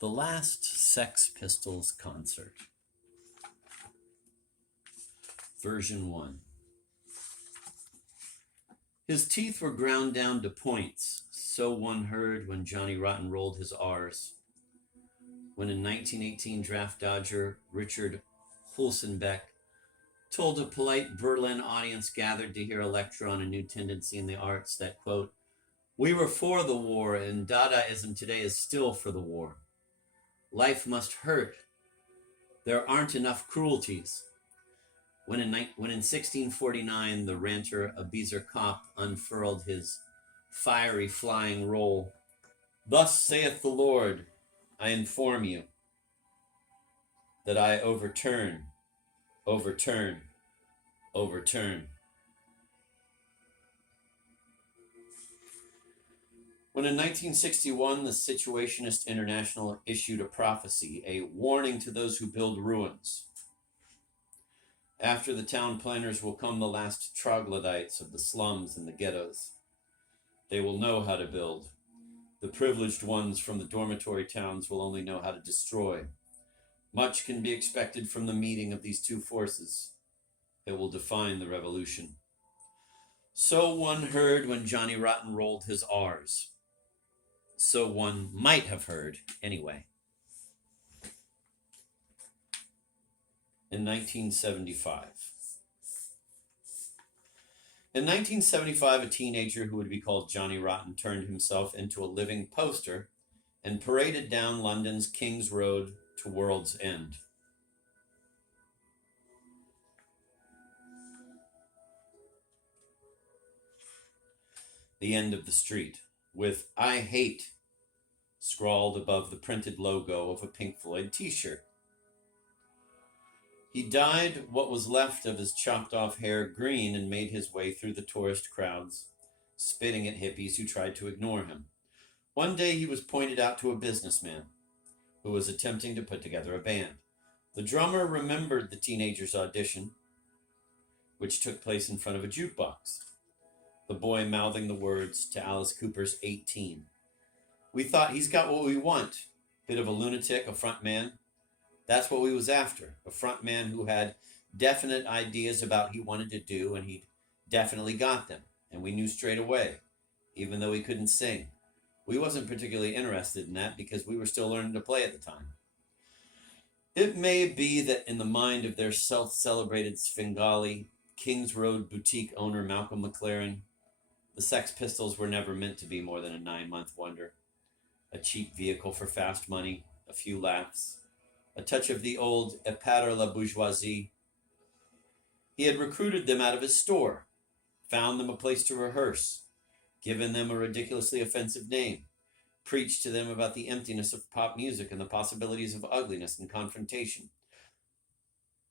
The last Sex Pistols concert. Version 1. His teeth were ground down to points, so one heard when Johnny Rotten rolled his R's. When in 1918 draft dodger Richard Hulsenbeck told a polite Berlin audience gathered to hear a lecture on a new tendency in the arts that, quote, "We were for the war, and Dadaism today is still for the war. Life must hurt. There aren't enough cruelties." When in 1649 the ranter Abiezer Kopp unfurled his fiery flying roll, "Thus saith the Lord, I inform you that I overturn, overturn, overturn." When in 1961 the Situationist International issued a prophecy, a warning to those who build ruins. After the town planners will come the last troglodytes of the slums and the ghettos. They will know how to build. The privileged ones from the dormitory towns will only know how to destroy. Much can be expected from the meeting of these two forces. It will define the revolution. So one heard when Johnny Rotten rolled his R's. So one might have heard anyway. In 1975. In 1975, a teenager who would be called Johnny Rotten turned himself into a living poster and paraded down London's King's Road to World's End. The end of the street, with "I hate" scrawled above the printed logo of a Pink Floyd t-shirt. He dyed what was left of his chopped-off hair green and made his way through the tourist crowds, spitting at hippies who tried to ignore him. One day he was pointed out to a businessman who was attempting to put together a band. The drummer remembered the teenager's audition, which took place in front of a jukebox, the boy mouthing the words to Alice Cooper's 18. "We thought he's got what we want. Bit of a lunatic, a front man. That's what we was after. A front man who had definite ideas about what he wanted to do, and he'd definitely got them. And we knew straight away, even though he couldn't sing. We wasn't particularly interested in that because we were still learning to play at the time." It may be that in the mind of their self-celebrated Svengali, King's Road boutique owner Malcolm McLaren, the Sex Pistols were never meant to be more than a 9-month wonder. A cheap vehicle for fast money, a few laughs, a touch of the old épate la bourgeoisie. He had recruited them out of his store, found them a place to rehearse, given them a ridiculously offensive name, preached to them about the emptiness of pop music and the possibilities of ugliness and confrontation,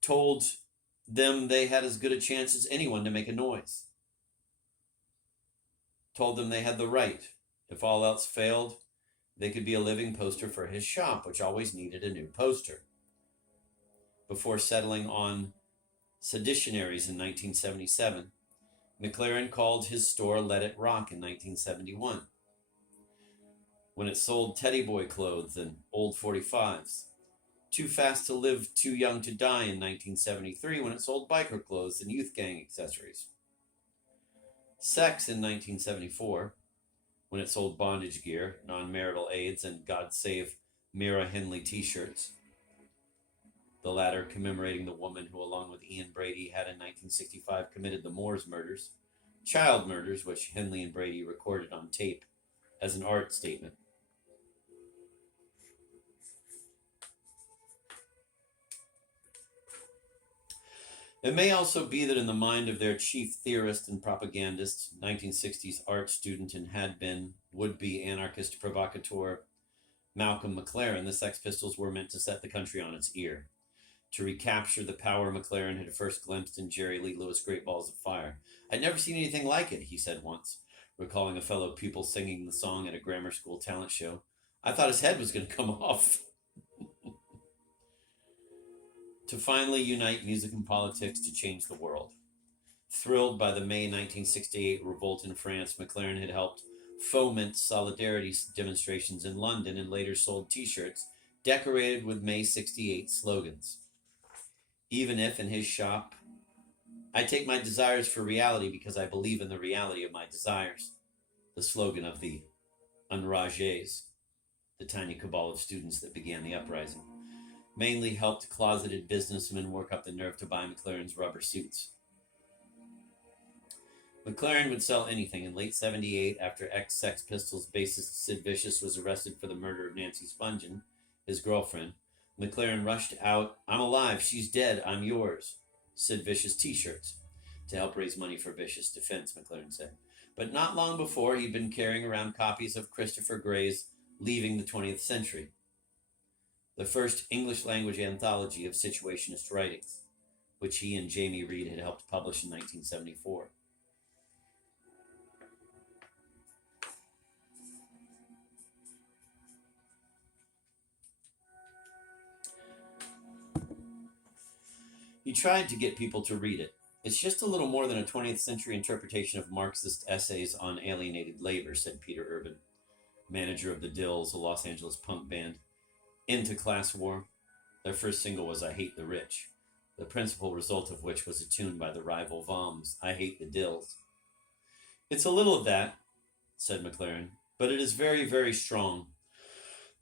told them they had as good a chance as anyone to make a noise, told them they had the right. If all else failed, they could be a living poster for his shop, which always needed a new poster. Before settling on Seditionaries in 1977, McLaren called his store Let It Rock in 1971, when it sold Teddy Boy clothes and old 45s. Too Fast to Live, Too Young to Die in 1973, when it sold biker clothes and youth gang accessories. Sex in 1974, when it sold bondage gear, non-marital aids, and God Save Mira Henley t-shirts. The latter commemorating the woman who, along with Ian Brady, had in 1965 committed the Moors murders, child murders, which Henley and Brady recorded on tape as an art statement. It may also be that in the mind of their chief theorist and propagandist, 1960s art student and had-been would-be anarchist provocateur Malcolm McLaren, the Sex Pistols were meant to set the country on its ear, to recapture the power McLaren had first glimpsed in Jerry Lee Lewis' Great Balls of Fire. "I'd never seen anything like it," he said once, recalling a fellow pupil singing the song at a grammar school talent show. "I thought his head was going to come off." To finally unite music and politics to change the world. Thrilled by the May 1968 revolt in France, McLaren had helped foment solidarity demonstrations in London and later sold t-shirts decorated with May 68 slogans. Even if in his shop, I take my desires for reality because I believe in the reality of my desires. The slogan of the Enragés, the tiny cabal of students that began the uprising, mainly helped closeted businessmen work up the nerve to buy McLaren's rubber suits. McLaren would sell anything. In late 78, after ex-Sex Pistols bassist Sid Vicious was arrested for the murder of Nancy Spungen, his girlfriend, McLaren rushed out, "I'm alive, she's dead, I'm yours," Sid Vicious t-shirts, to help raise money for Vicious' defense, McLaren said. But not long before, he'd been carrying around copies of Christopher Gray's Leaving the 20th Century, the first English-language anthology of situationist writings, which he and Jamie Reed had helped publish in 1974. He tried to get people to read it. It's just a little more than a 20th century interpretation of Marxist essays on alienated labor, said Peter Urban, manager of the Dills, a Los Angeles punk band. Into Class War. Their first single was I Hate the Rich, the principal result of which was a tune by the rival Voms, I Hate the Dills. It's a little of that, said McLaren, but it is very, very strong.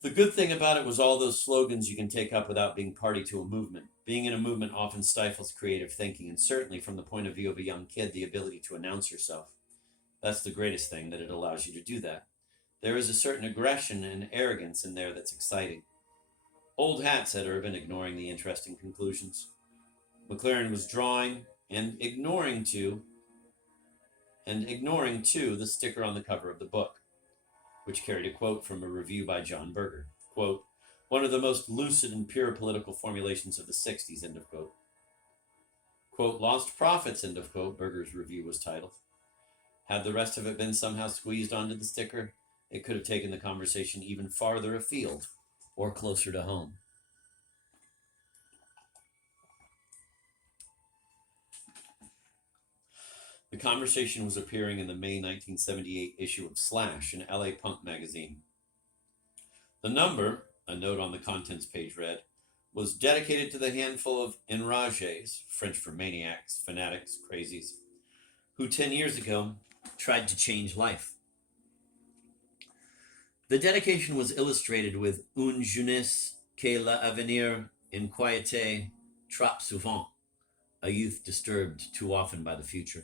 The good thing about it was all those slogans you can take up without being party to a movement. Being in a movement often stifles creative thinking, and certainly from the point of view of a young kid, the ability to announce yourself. That's the greatest thing, that it allows you to do that. There is a certain aggression and arrogance in there that's exciting. Old hat, said Urban, ignoring the interesting conclusions. McLaren was drawing and ignoring too the sticker on the cover of the book, which carried a quote from a review by John Berger. Quote, one of the most lucid and pure political formulations of the 60s, end of quote. Quote, Lost Profits, end of quote, Berger's review was titled. Had the rest of it been somehow squeezed onto the sticker, it could have taken the conversation even farther afield or closer to home. The conversation was appearing in the May 1978 issue of Slash, an LA punk magazine. The number, a note on the contents page read, was dedicated to the handful of enragés, French for maniacs, fanatics, crazies, who 10 years ago tried to change life. The dedication was illustrated with Une jeunesse que l'avenir inquiété trop souvent, a youth disturbed too often by the future.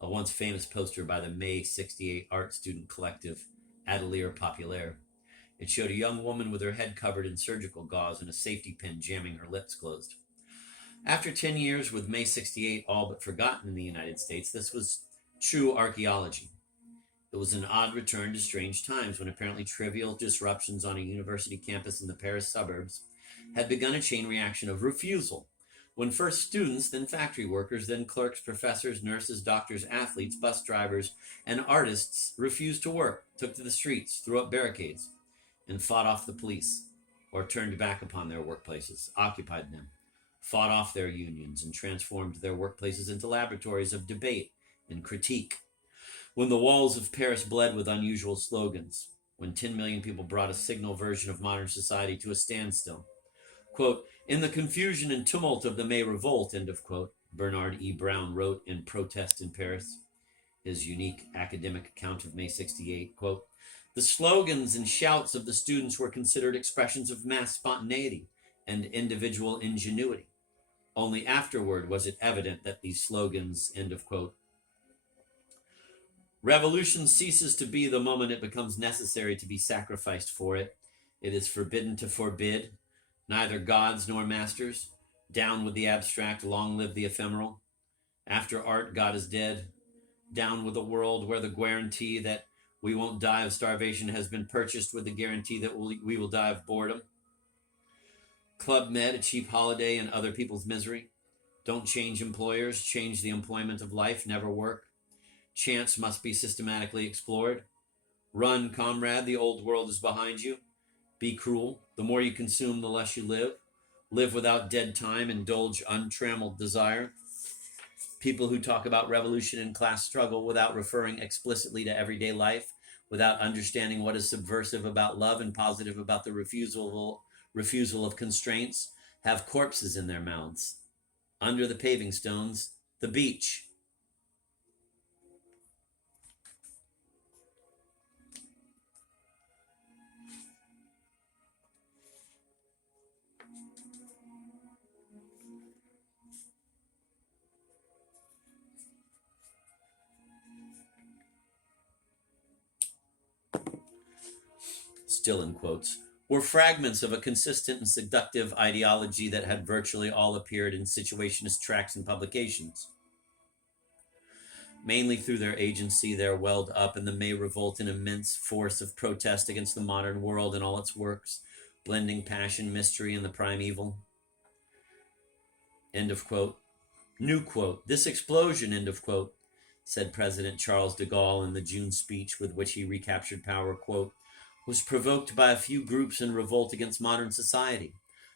A once famous poster by the May 68 art student collective Atelier Populaire. It showed a young woman with her head covered in surgical gauze and a safety pin jamming her lips closed. After 10 years with May 68 all but forgotten in the United States, this was true archaeology. It was an odd return to strange times when apparently trivial disruptions on a university campus in the Paris suburbs had begun a chain reaction of refusal. When first students, then factory workers, then clerks, professors, nurses, doctors, athletes, bus drivers, and artists refused to work, took to the streets, threw up barricades, and fought off the police, or turned back upon their workplaces, occupied them, fought off their unions, and transformed their workplaces into laboratories of debate and critique. When the walls of Paris bled with unusual slogans, when 10 million people brought a signal version of modern society to a standstill. Quote, in the confusion and tumult of the May Revolt, end of quote, Bernard E. Brown wrote in Protest in Paris, his unique academic account of May 68, quote, the slogans and shouts of the students were considered expressions of mass spontaneity and individual ingenuity. Only afterward was it evident that these slogans, end of quote, revolution ceases to be the moment it becomes necessary to be sacrificed for it. It is forbidden to forbid, neither gods nor masters. Down with the abstract, long live the ephemeral. After art, God is dead. Down with a world where the guarantee that we won't die of starvation has been purchased with the guarantee that we will die of boredom. Club Med, a cheap holiday and other people's misery. Don't change employers, change the employment of life, never work. Chance must be systematically explored. Run, comrade, the old world is behind you. Be cruel. The more you consume, the less you live. Live without dead time, indulge untrammeled desire. People who talk about revolution and class struggle without referring explicitly to everyday life, without understanding what is subversive about love and positive about the refusal refusal of constraints, have corpses in their mouths. Under the paving stones, the beach. Still in quotes, were fragments of a consistent and seductive ideology that had virtually all appeared in situationist tracts and publications. Mainly through their agency, they're welled up, and the May revolt an immense force of protest against the modern world and all its works, blending passion, mystery, and the primeval. End of quote. New quote. This explosion, end of quote, said President Charles de Gaulle in the June speech with which he recaptured power, quote, was provoked by a few groups in revolt against modern society,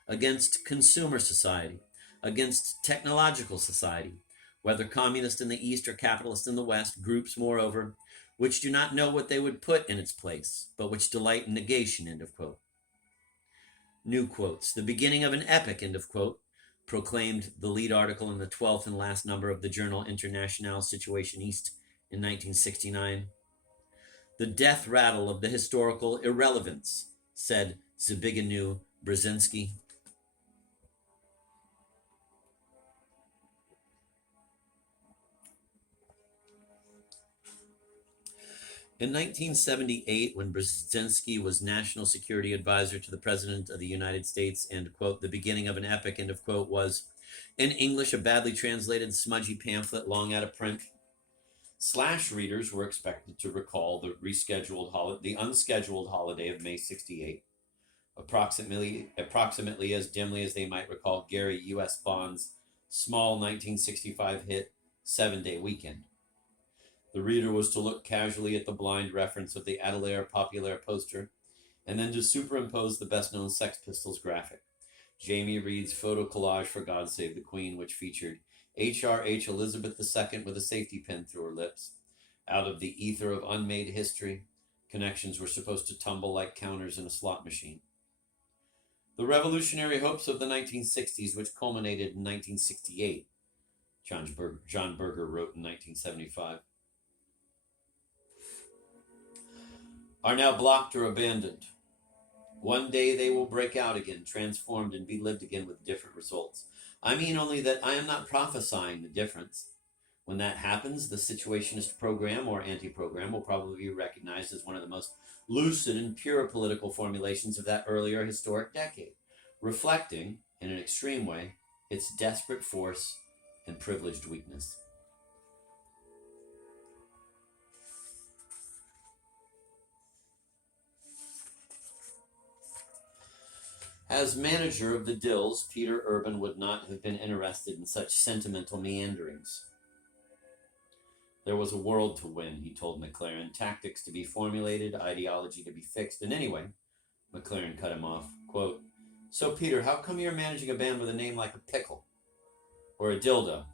against consumer society, against technological society, whether communist in the East or capitalist in the West, groups, moreover, which do not know what they would put in its place, but which delight in negation, end of quote. New quotes. The beginning of an epoch, end of quote, proclaimed the lead article in the 12th and last number of the journal Internationale Situation East in 1969. The death rattle of the historical irrelevance, said Zbigniew Brzezinski. In 1978, when Brzezinski was National Security Advisor to the President of the United States, and, quote, the beginning of an epoch, end of quote, was, in English, a badly translated, smudgy pamphlet long out of print. Slash readers were expected to recall the unscheduled holiday of May 68, approximately as dimly as they might recall Gary U.S. Bond's small 1965 hit 7-Day Weekend. The reader was to look casually at the blind reference of the Adelaire Populaire poster, and then to superimpose the best-known Sex Pistols graphic, Jamie Reed's photo collage for God Save the Queen, which featured H.R.H. Elizabeth II with a safety pin through her lips. Out of the ether of unmade history, connections were supposed to tumble like counters in a slot machine. The revolutionary hopes of the 1960s, which culminated in 1968, John Berger wrote in 1975, are now blocked or abandoned. One day they will break out again, transformed, and be lived again with different results. I mean only that I am not prophesying the difference. When that happens, the situationist program or anti-program will probably be recognized as one of the most lucid and pure political formulations of that earlier historic decade, reflecting, in an extreme way, its desperate force and privileged weakness. As manager of the Dills, Peter Urban would not have been interested in such sentimental meanderings. There was a world to win, he told McLaren, tactics to be formulated, ideology to be fixed, and anyway, McLaren cut him off, quote, so Peter, how come you're managing a band with a name like a pickle? Or a dildo?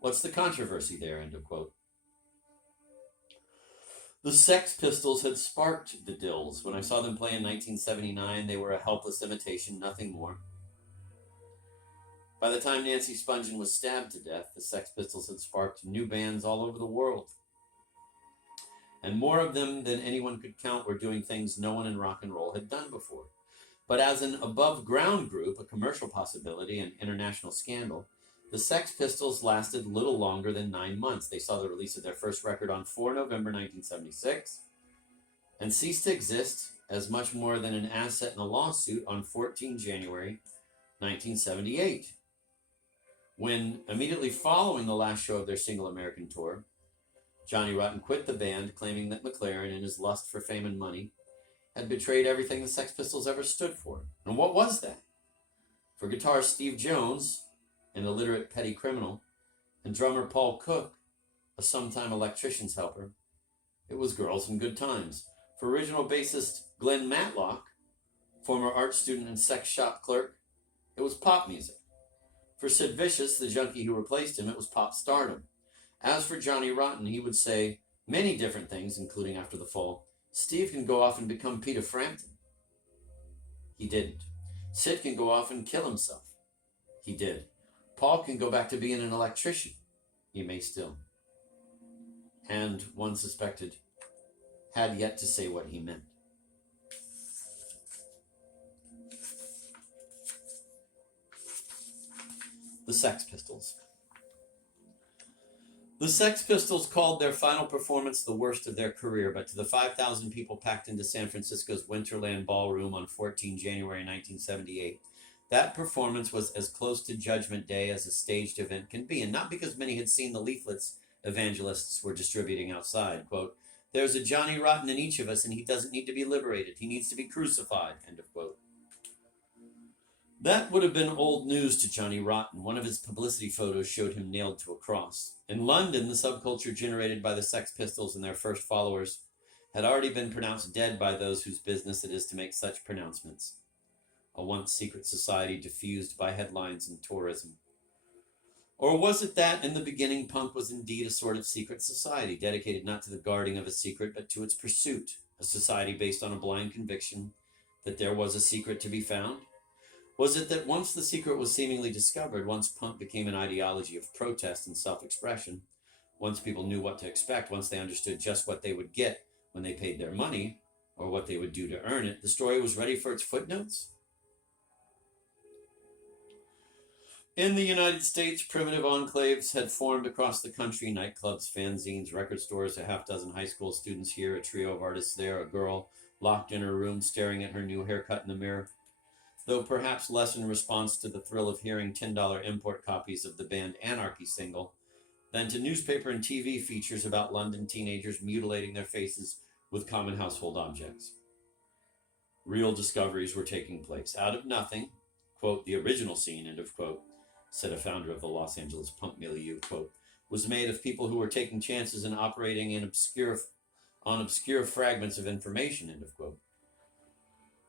What's the controversy there, end of quote. The Sex Pistols had sparked the Dills. When I saw them play in 1979, they were a helpless imitation, nothing more. By the time Nancy Spungen was stabbed to death, the Sex Pistols had sparked new bands all over the world. And more of them than anyone could count were doing things no one in rock and roll had done before. But as an above-ground group, a commercial possibility, an international scandal, the Sex Pistols lasted little longer than 9 months. They saw the release of their first record on 4 November 1976 and ceased to exist as much more than an asset in a lawsuit on 14 January 1978. When, immediately following the last show of their single American tour, Johnny Rotten quit the band, claiming that McLaren, in his lust for fame and money, had betrayed everything the Sex Pistols ever stood for. And what was that? For guitarist Steve Jones, an illiterate petty criminal, and drummer Paul Cook, a sometime electrician's helper, it was girls and good times. For original bassist Glenn Matlock, former art student and sex shop clerk, it was pop music. For Sid Vicious, the junkie who replaced him, it was pop stardom. As for Johnny Rotten, he would say many different things, including after the fall, Steve can go off and become Peter Frampton. He didn't. Sid can go off and kill himself. He did. Paul can go back to being an electrician. He may still. And one suspected had yet to say what he meant. The Sex Pistols. The Sex Pistols called their final performance the worst of their career, but to the 5,000 people packed into San Francisco's Winterland Ballroom on 14 January 1978, that performance was as close to Judgment Day as a staged event can be, and not because many had seen the leaflets evangelists were distributing outside. Quote, "There's a Johnny Rotten in each of us, and he doesn't need to be liberated. He needs to be crucified," end of quote. That would have been old news to Johnny Rotten. One of his publicity photos showed him nailed to a cross. In London, the subculture generated by the Sex Pistols and their first followers had already been pronounced dead by those whose business it is to make such pronouncements. A once secret society diffused by headlines and tourism. Or was it that, in the beginning, punk was indeed a sort of secret society, dedicated not to the guarding of a secret, but to its pursuit, a society based on a blind conviction that there was a secret to be found? Was it that once the secret was seemingly discovered, once punk became an ideology of protest and self-expression, once people knew what to expect, once they understood just what they would get when they paid their money, or what they would do to earn it, the story was ready for its footnotes? In the United States, primitive enclaves had formed across the country, nightclubs, fanzines, record stores, a half dozen high school students here, a trio of artists there, a girl locked in her room staring at her new haircut in the mirror. Though perhaps less in response to the thrill of hearing $10 import copies of the band Anarchy single than to newspaper and TV features about London teenagers mutilating their faces with common household objects. Real discoveries were taking place. Out of nothing, quote, "the original scene," end of quote, said a founder of the Los Angeles punk milieu, quote, "was made of people who were taking chances and operating in on obscure fragments of information," end of quote.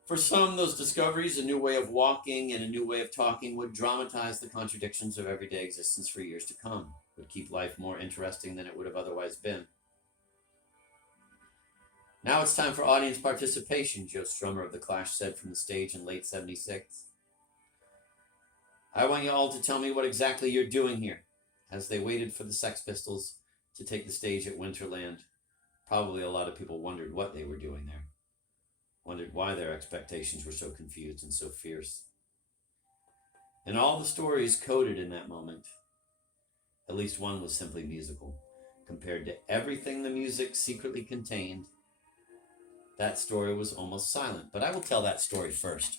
For some, those discoveries, a new way of walking and a new way of talking, would dramatize the contradictions of everyday existence for years to come, would keep life more interesting than it would have otherwise been. "Now it's time for audience participation," Joe Strummer of The Clash said from the stage in late '76. "I want you all to tell me what exactly you're doing here." As they waited for the Sex Pistols to take the stage at Winterland, probably a lot of people wondered what they were doing there. Wondered why their expectations were so confused and so fierce. And all the stories coded in that moment, at least one was simply musical. Compared to everything the music secretly contained, that story was almost silent. But I will tell that story first.